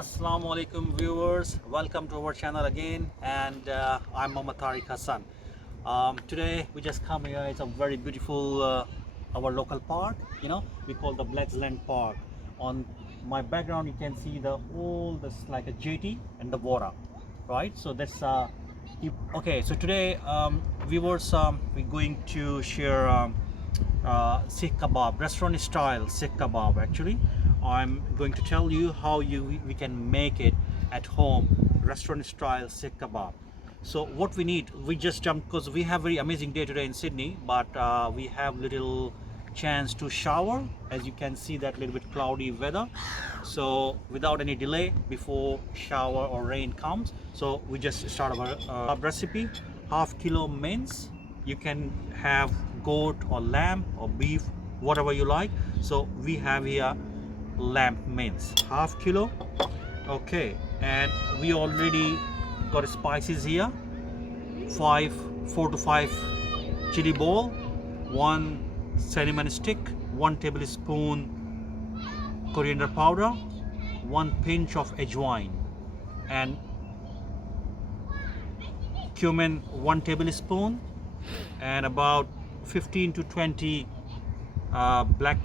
Assalamu alaikum viewers, welcome to our channel again, and I'm Muhammad Tariq Hassan. Today we just come here. It's a very beautiful our local park, we call the Blacksland Park. On my background you can see the old, this like a jetty and the water, right? So that's okay. So today viewers, we're going to share Sikh kebab, restaurant style Sikh kebab. Actually, I'm going to tell you how we can make it at home, restaurant style Sikh kebab. So what we need, we just jumped because we have very amazing day today in Sydney, but we have little chance to shower. As you can see, that little bit cloudy weather. So without any delay, before shower or rain comes, so we just start our recipe. Half kilo mince. You can have goat or lamb or beef, whatever you like. So we have here lamb mince, half kilo. Okay, and we already got spices here. 4 to 5 chili ball, 1 cinnamon stick, 1 tablespoon coriander powder, 1 pinch of ajwain, and cumin 1 tablespoon, and about 15 to 20 black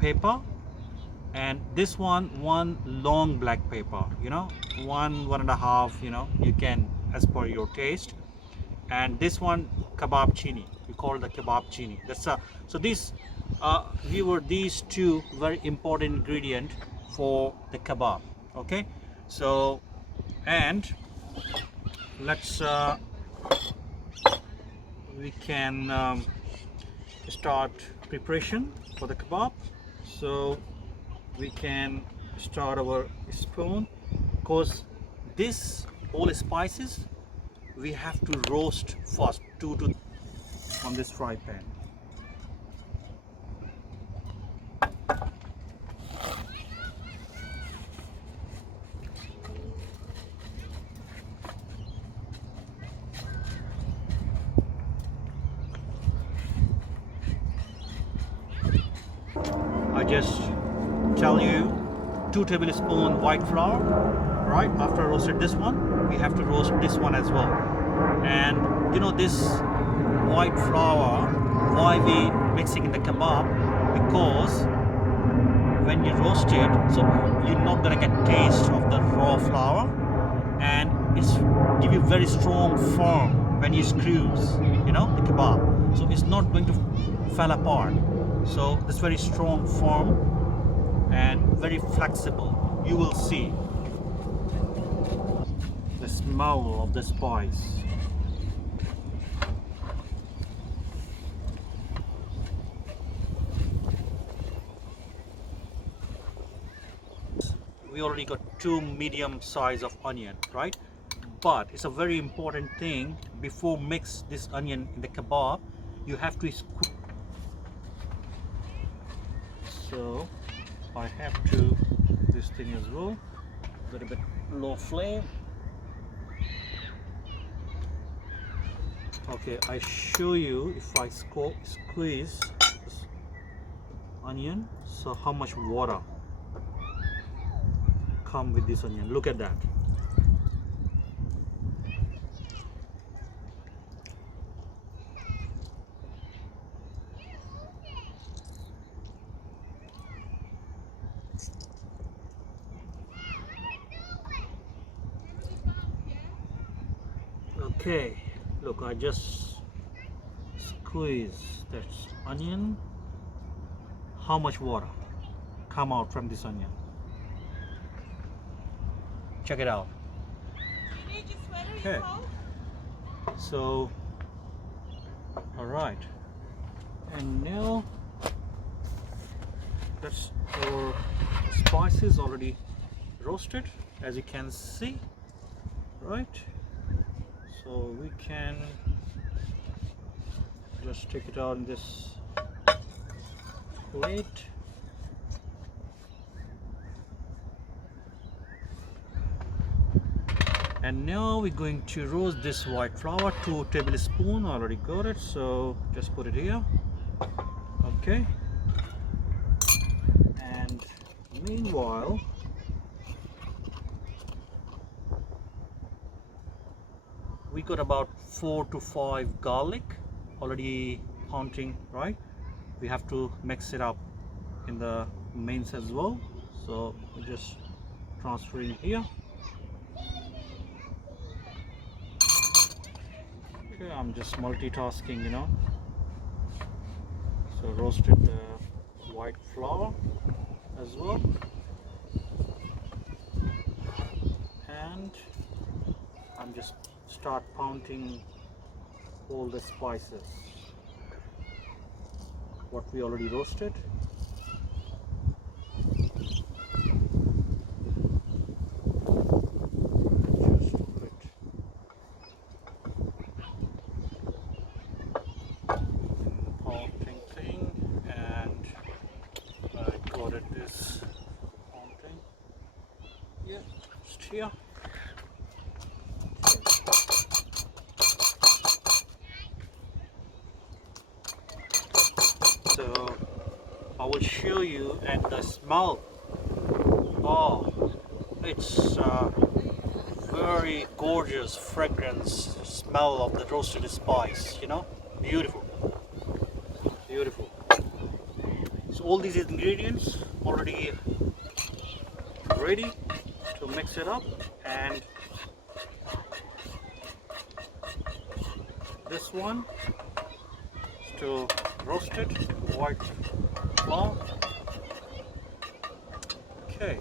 pepper, and this one long black pepper, one and a half, you can as per your taste. And this one kebab chini, we call the kebab chini. That's so these these two very important ingredient for the kebab. Okay, so and let's we can start preparation for the kebab. So we can start our spoon, because this all spices we have to roast first, on this fry pan. I just tell you 2 tablespoons white flour, right? After I roasted this one, we have to roast this one as well. And this white flour, why we mixing in the kebab? Because when you roast it, so you're not gonna get taste of the raw flour, and it's give you very strong firm when you screws, the kebab. So it's not going to fall apart. So it's very strong firm and very flexible. You will see the smell of the spice. We already got 2 medium size of onion, right? But it's a very important thing, before mix this onion in the kebab, you have to scoop. So I have to this thing as well, a little bit low flame. Okay, I show you if I squeeze this onion, so how much water come with this onion. Look at that. Okay, look, I just squeeze that onion. How much water come out from this onion? Check it out. Okay, so all right, and now that's our spices already roasted, as you can see, right? So we can just take it out in this plate. And now we're going to roast this white flour, 2 tablespoons. I already got it, so just put it here. Okay, and meanwhile we got about 4 to 5 garlic already pounding, right? We have to mix it up in the mains as well, so we just transferring here. Okay, I'm just multitasking, you know. So roasted the white flour as well, and I'm just start pounding all the spices what we already roasted. Just put pounding thing, and I got it this pounding. Yeah, just here. So I will show you, and the smell, oh, it's very gorgeous fragrance smell of the roasted spice, you know, beautiful, beautiful. So all these ingredients already ready to mix it up, and this one is to roasted white flour. Okay.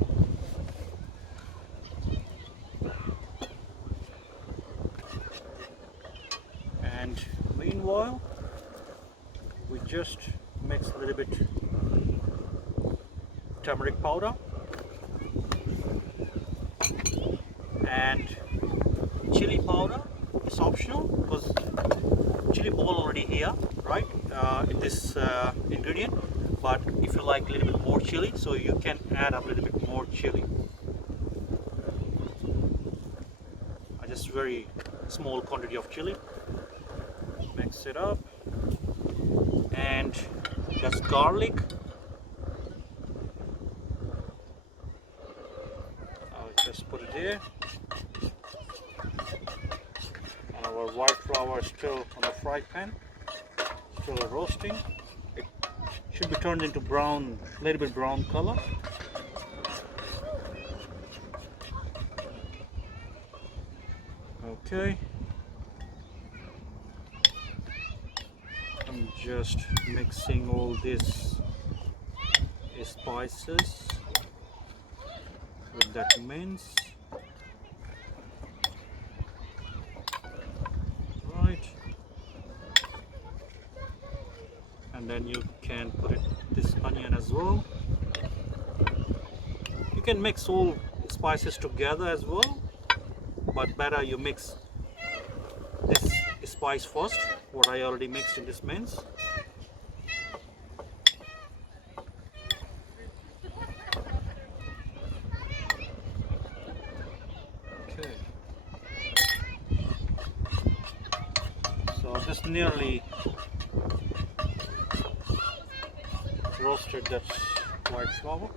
And meanwhile, we just mix a little bit turmeric powder and chili powder. It's optional because chili ball already here, right, in this ingredient. But if you like a little bit more chili, so you can add up a little bit more chili. Just very small quantity of chili. Mix it up, and that's garlic. I'll just put it there. And our white flour is still on the fry pan, still roasting. It should be turned into brown, a little bit brown color. Okay. I'm just mixing all these spices with that mince. Right. And then you can put it this onion as well. You can mix all spices together as well, but better you mix this spice first, what I already mixed in this mince. Okay. So just nearly roasted that white flour.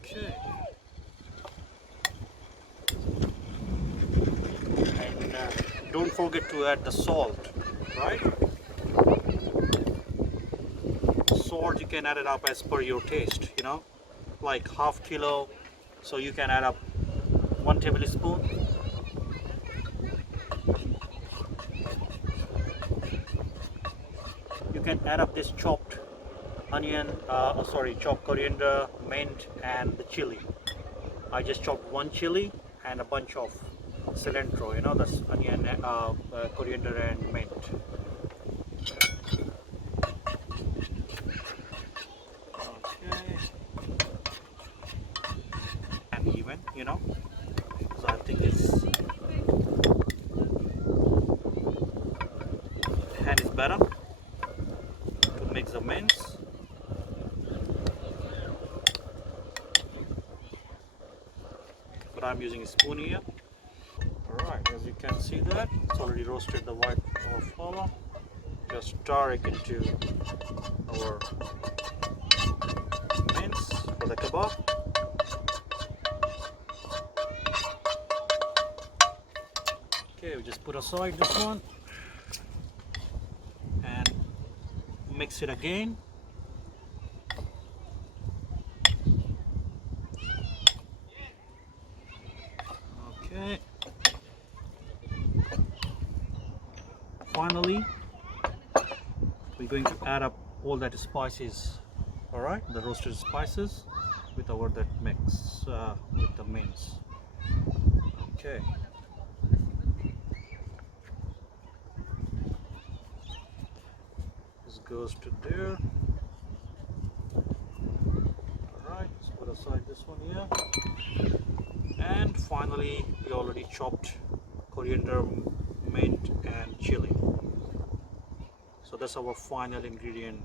Okay. And don't forget to add the salt, right? Salt you can add it up as per your taste, you know, like half kilo, so you can add up 1 tablespoon. You can add up this chopped onion, chopped coriander, mint, and the chili. I just chopped 1 chili and a bunch of cilantro, you know, that's onion, coriander and mint. Okay. And even, you know, so I think it's hand is better to mix the mince. But I'm using a spoon here. Alright, as you you can see that it's already roasted the white or flour. Just stir it into our mince for the kebab. Okay, we just put aside this one and mix it again. Okay. Finally, we're going to add up all that spices, all right, the roasted spices with our that mix with the mince. Okay. This goes to there. All right, let's put aside this one here. And finally, we already chopped coriander, mint, and chili. So that's our final ingredient.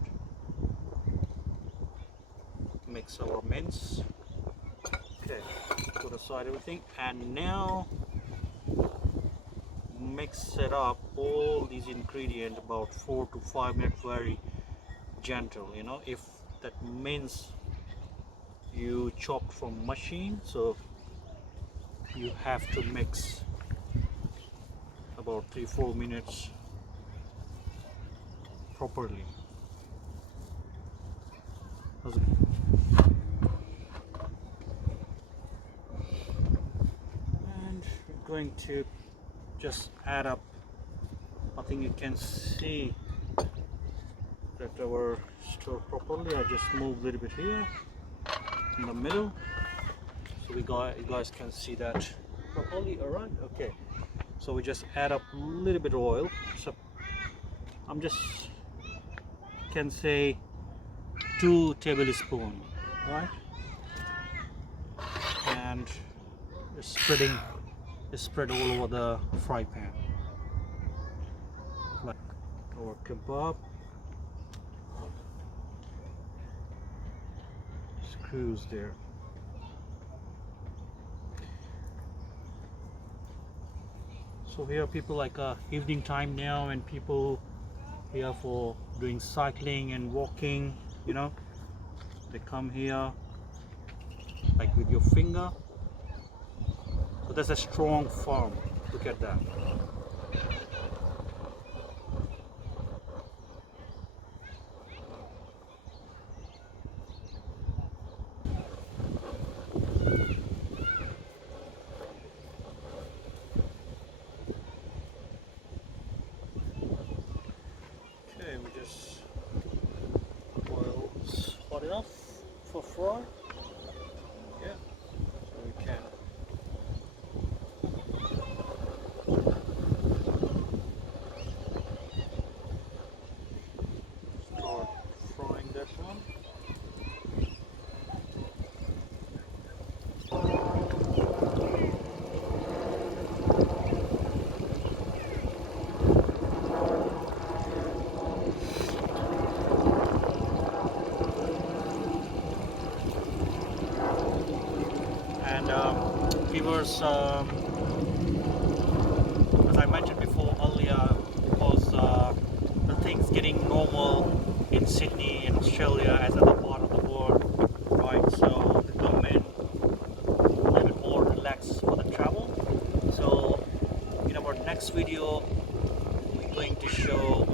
Mix our mince. Okay, put aside everything, and now mix it up all these ingredients about 4 to 5 minutes, very gentle. You know, if that mince you chopped from machine, so you have to mix about 3-4 minutes properly. And we're going to just add up. I think you can see that our stir properly. I just move a little bit here in the middle so you guys can see that properly. All right, okay, so we just add up a little bit of oil. So I'm just can say 2 tablespoons, right? And spread all over the fry pan like our kebab. Screws there. So here people like evening time now, and people here for doing cycling and walking, you know, they come here like with your finger. So that's a strong farm. Look at that. Okay, we just oil's hot enough for fry. Yeah, so we can start frying that one. And viewers, as I mentioned before earlier, because the things getting normal in Sydney in Australia as other part of the world, right? So the government a little bit more relaxed for the travel. So in our next video, we're going to show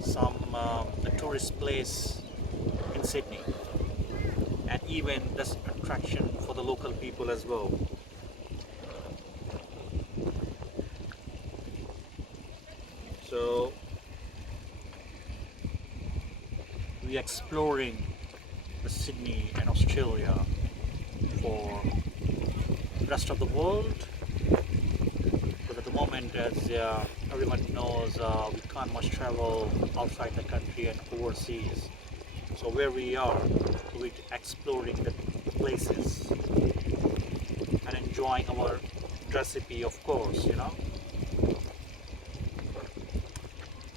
some the tourist place in Sydney, and even this attraction for the local people as well. So we're exploring the Sydney and Australia for the rest of the world, but at the moment, as everyone knows, we can't much travel outside the country and overseas. So where we are, we're exploring the places and enjoying our recipe, of course, you know.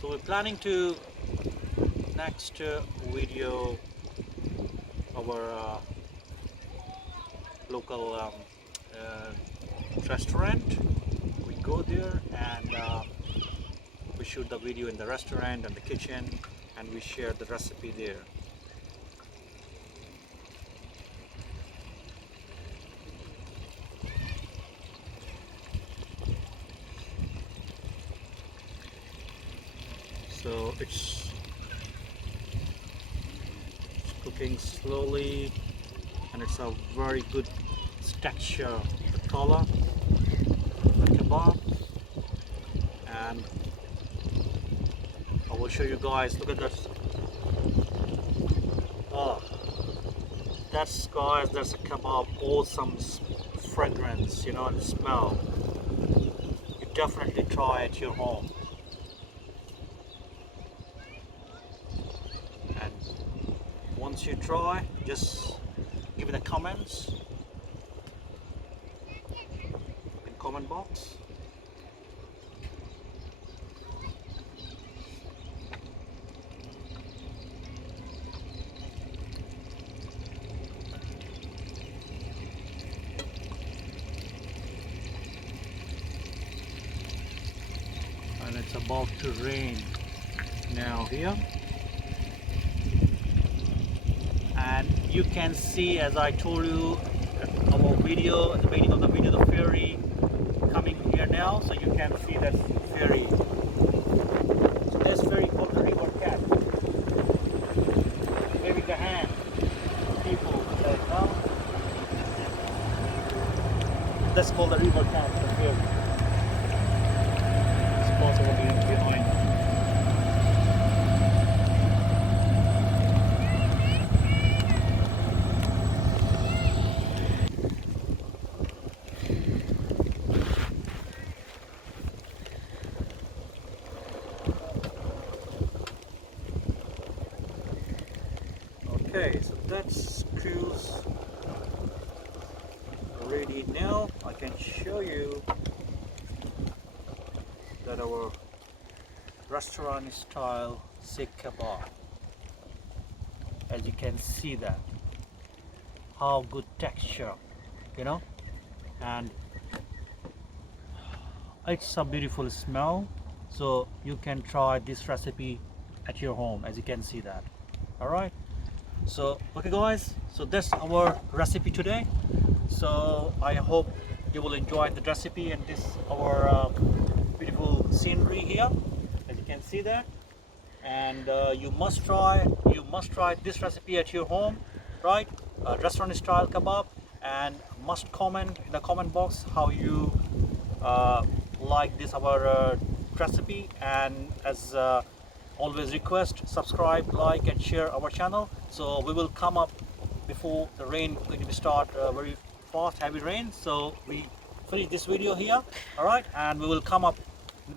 So we're planning to next video our local restaurant. We go there and we shoot the video in the restaurant and the kitchen, and we share the recipe there. So it's cooking slowly, and it's a very good texture, the color, the kebab. And I will show you guys. Look at this. Oh, that's, guys, that's a kebab. Awesome fragrance, you know, and smell. You definitely try at your home. And once you try, just give it a comments in comment box. And it's about to rain now here, and you can see, as I told you our video at the beginning of the video, the ferry coming here now. So you can see that ferry. So this ferry called the river cat, waving the hand people like now. That's called the river cat, the ferry. Possible behind. Okay, so that's cruise ready now. I can show you that our restaurant style sikh kebab, as you can see that how good texture, you know, and it's a beautiful smell. So you can try this recipe at your home, as you can see that. All right, so okay guys, so that's our recipe today. So I hope you will enjoy the recipe and this our beautiful scenery here, as you can see there. And you must try this recipe at your home, right? Restaurant style kebab, and must comment in the comment box how you like this our recipe. And as always request, subscribe, like and share our channel. So we will come up before the rain going to start very fast, heavy rain. So we finish this video here, all right, and we will come up